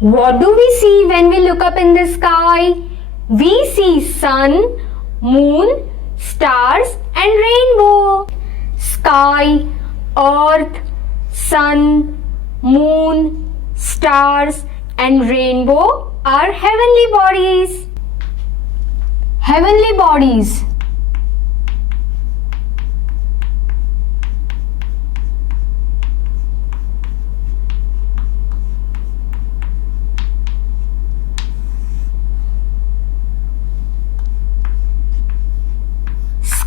What do we see when we look up in the sky? We see sun, moon, stars and rainbow. Sky, earth, sun, moon, stars and rainbow are heavenly bodies. Heavenly bodies.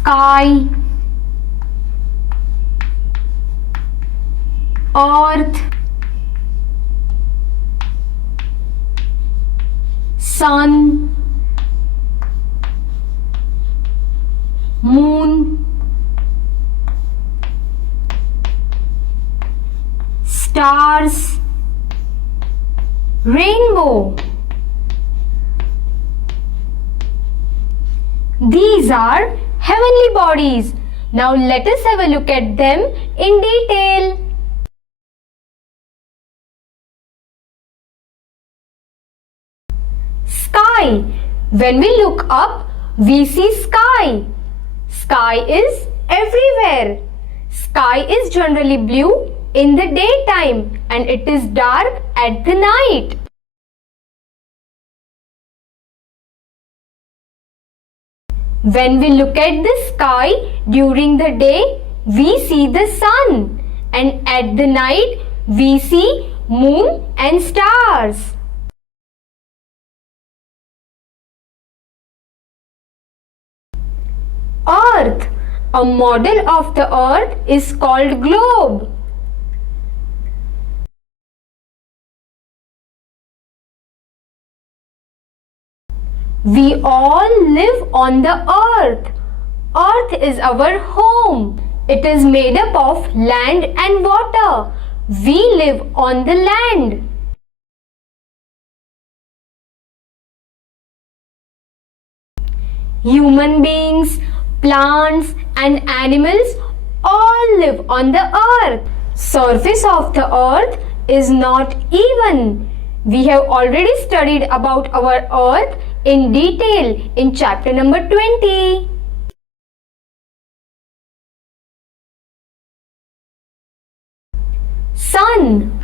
Sky, earth, sun, moon, stars, rainbow. These are heavenly bodies. Now let us have a look at them in detail. Sky. When we look up, we see sky. Sky is everywhere. Sky is generally blue in the daytime and it is dark at the night. When we look at the sky during the day, we see the sun, and at the night we see moon and stars. Earth. A model of the earth is called globe. We all live on the earth. Earth is our home. It is made up of land and water. We live on the land. Human beings, plants and animals all live on the earth. Surface of the earth is not even. We have already studied about our earth in detail in chapter number 20. Sun.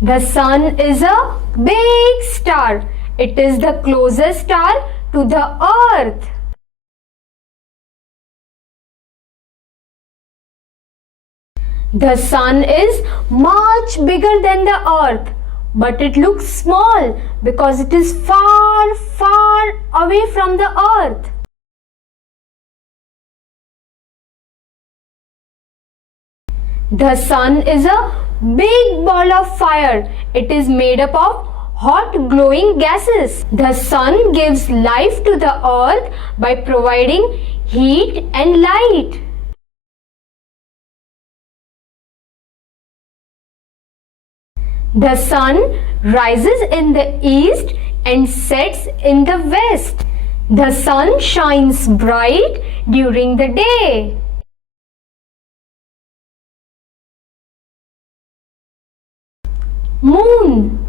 The sun is a big star. It is the closest star to the earth. The sun is much bigger than the earth, but it looks small because it is far, far away from the earth. The sun is a big ball of fire. It is made up of hot glowing gases. The sun gives life to the earth by providing heat and light. The sun rises in the east and sets in the west. The sun shines bright during the day. Moon.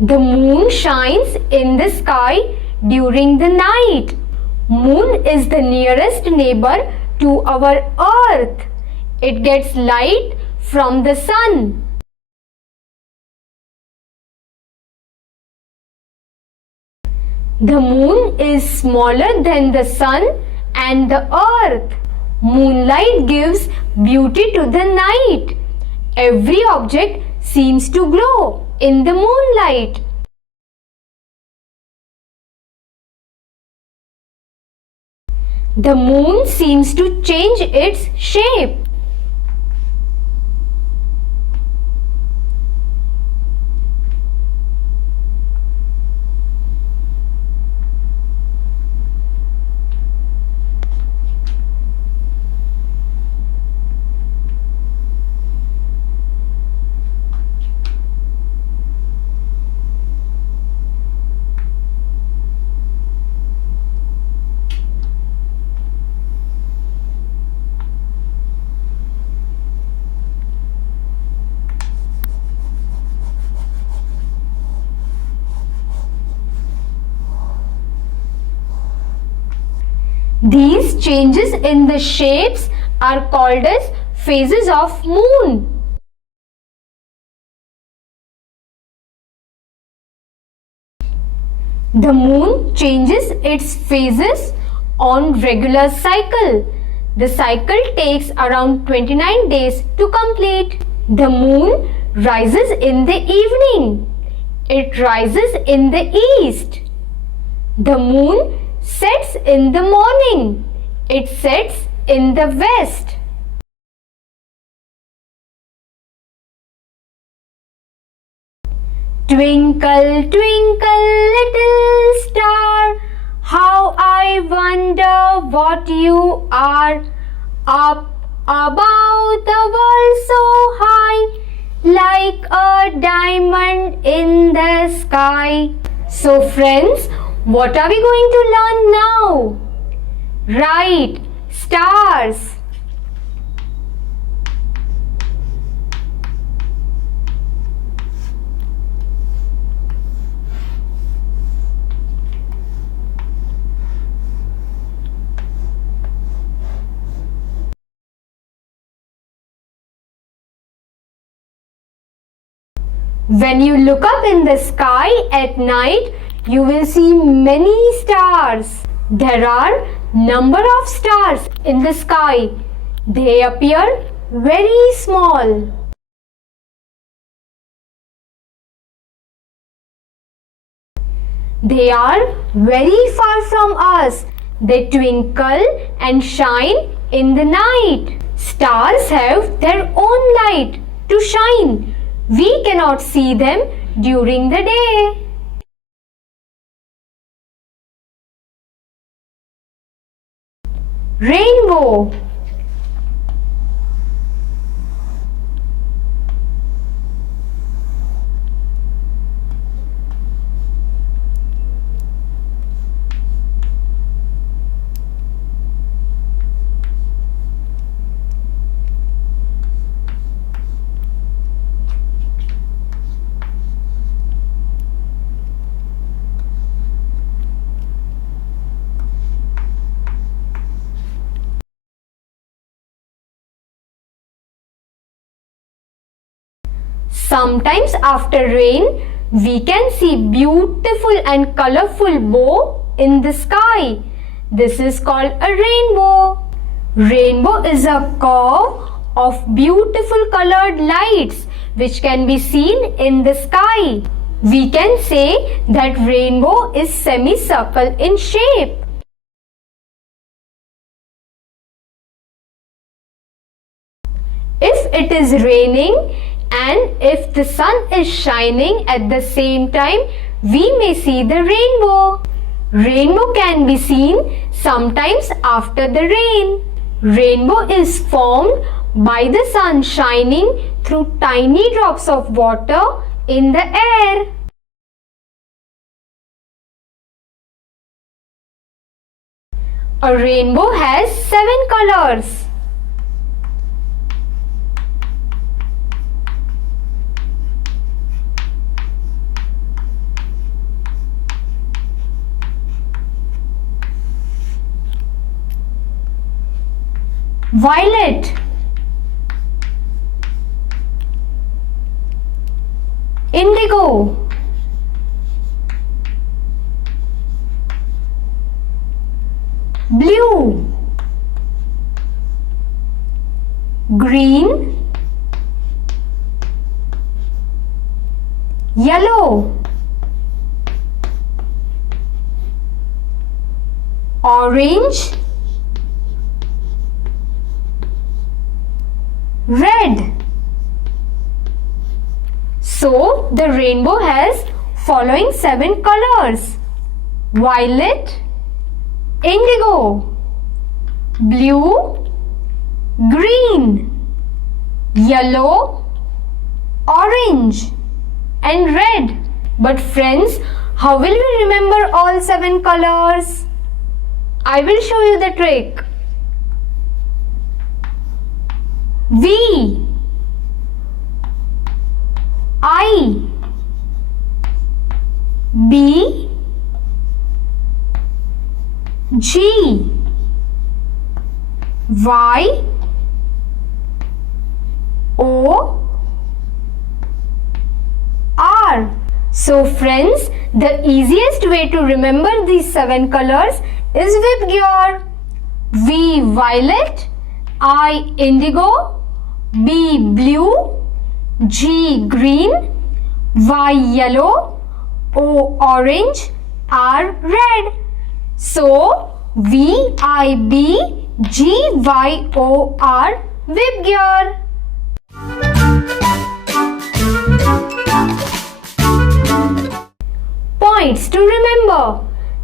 The moon shines in the sky during the night. Moon is the nearest neighbor to our earth. It gets light from the sun. The moon is smaller than the sun and the earth. Moonlight gives beauty to the night. Every object seems to glow. in the moonlight. The moon seems to change its shape. These changes in the shapes are called as phases of moon. The moon changes its phases on regular cycle. The cycle takes around 29 days to complete. The moon rises in the evening. It rises in the east. The moon sets in the morning. It sets in the west. Twinkle, twinkle, little star, how I wonder what you are. Up above the world so high, like a diamond in the sky. So friends, what are we going to learn now? Right, stars. When you look up in the sky at night, you will see many stars. There are number of stars in the sky. They appear very small. They are very far from us. They twinkle and shine in the night. Stars have their own light to shine. We cannot see them during the day. Rainbow. Sometimes after rain, we can see beautiful and colorful bow in the sky. This is called a rainbow. Rainbow is a curve of beautiful colored lights which can be seen in the sky. We can say that rainbow is semicircle in shape. If it is raining and if the sun is shining at the same time, we may see the rainbow. Rainbow can be seen sometimes after the rain. Rainbow is formed by the sun shining through tiny drops of water in the air. A rainbow has 7 colors. Violet, indigo, blue, green, yellow, orange, red. So the rainbow has following 7 colors: violet, indigo, blue, green, yellow, orange and red. But friends, how will we remember all 7 colors? I will show you the trick. V, I, B, G, Y, O, R. So friends, the easiest way to remember these 7 colors is with gear. V violet, I indigo, B blue, G green, Y yellow, O orange, R red. So V I B G Y O R with gear. Points to remember.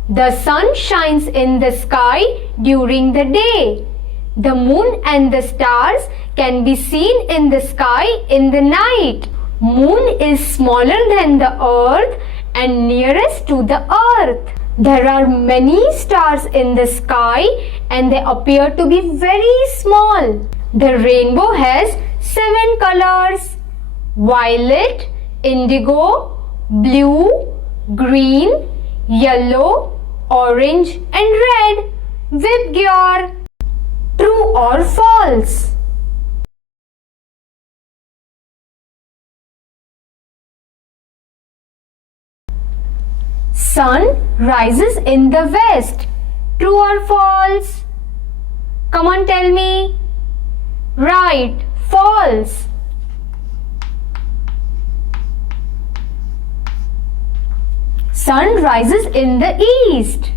The sun shines in the sky during the day. The moon and the stars can be seen in the sky in the night. Moon is smaller than the earth and nearest to the earth. There are many stars in the sky and they appear to be very small. The rainbow has 7 colors: violet, indigo, blue, green, yellow, orange and red with gear. True or false? Sun rises in the west. True or false? Come on, tell me. Right, false. Sun rises in the east.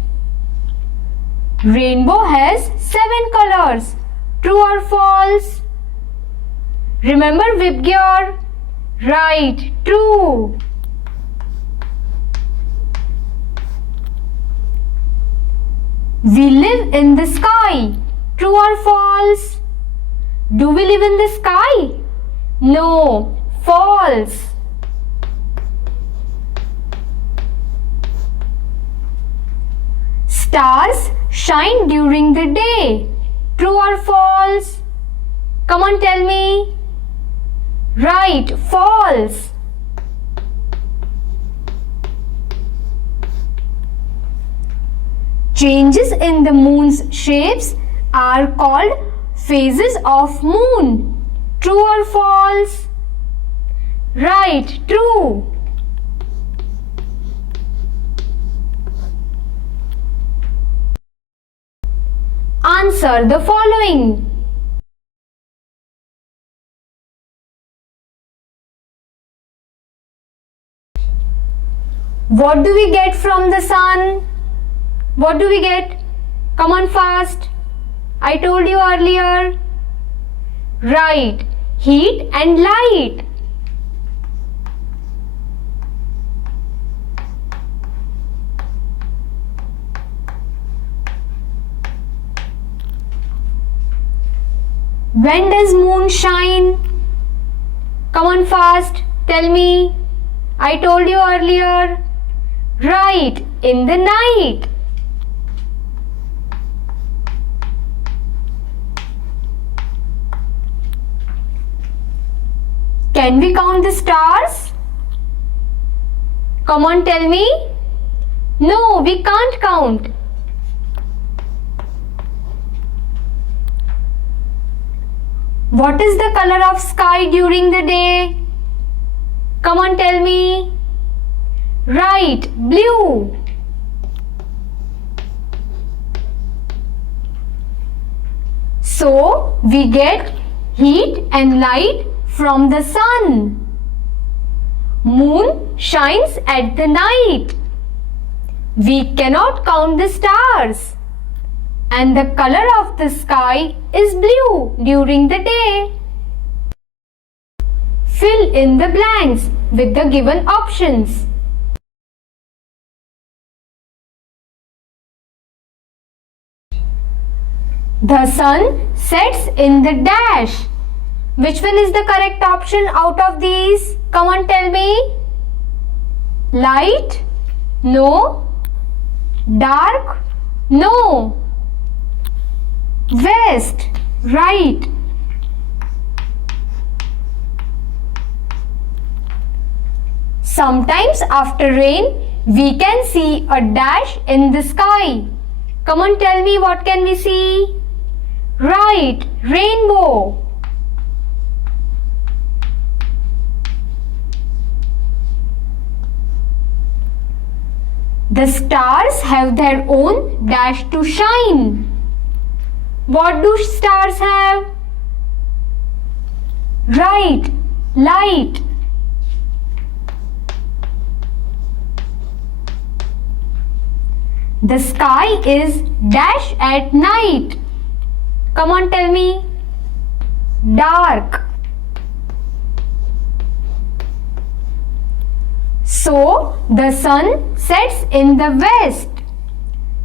Rainbow has 7 colors. True or false? Remember with gear? Right, true. We live in the sky. True or false? Do we live in the sky? No, false. Stars shine during the day. True or false? Come on, tell me. Right, false. Changes in the moon's shapes are called phases of moon. True or false? Right, true. Answer the following. What do we get from the sun? What do we get? Come on fast. I told you earlier. Right, heat and light. When does moon shine? Come on fast, tell me. I told you earlier. Right, in the night. Can we count the stars? Come on, tell me. No, we can't count. What is the color of sky during the day? Come on, tell me. Right, blue. So, we get heat and light from the sun. Moon shines at the night. We cannot count the stars. And the color of the sky is blue during the day. Fill in the blanks with the given options. The sun sets in the dash. Which one is the correct option out of these? Come on, tell me. Light? No. Dark? No. West? Right. Sometimes after rain, we can see a dash in the sky. Come on, tell me, what can we see? Right, rainbow. The stars have their own dash to shine. What do stars have? Right, light. The sky is dash at night. Come on, tell me. Dark. So, the sun sets in the west.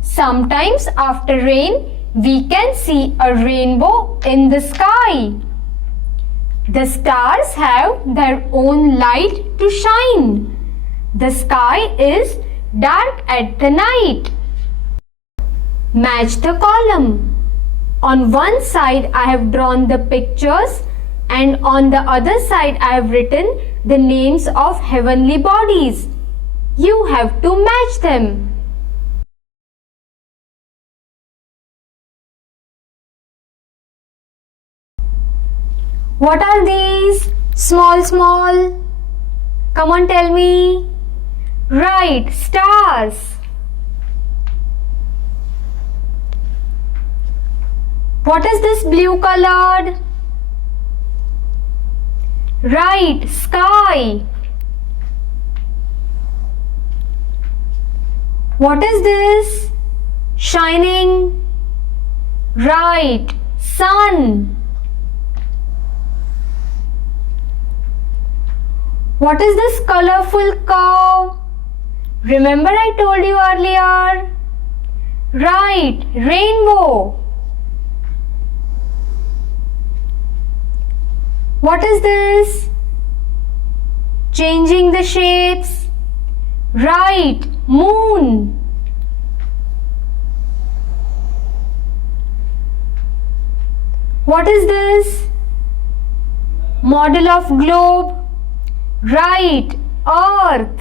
Sometimes after rain, we can see a rainbow in the sky. The stars have their own light to shine. The sky is dark at the night. Match the column. On one side I have drawn the pictures and on the other side I have written the names of heavenly bodies. You have to match them. What are these? Small. Come on, tell me. Right, stars. What is this blue colored? Right, sky. What is this? Shining. Right, sun. What is this colorful cow? Remember I told you earlier? Right, rainbow. What is this? Changing the shapes. Right, moon. What is this? Model of globe. Right, earth.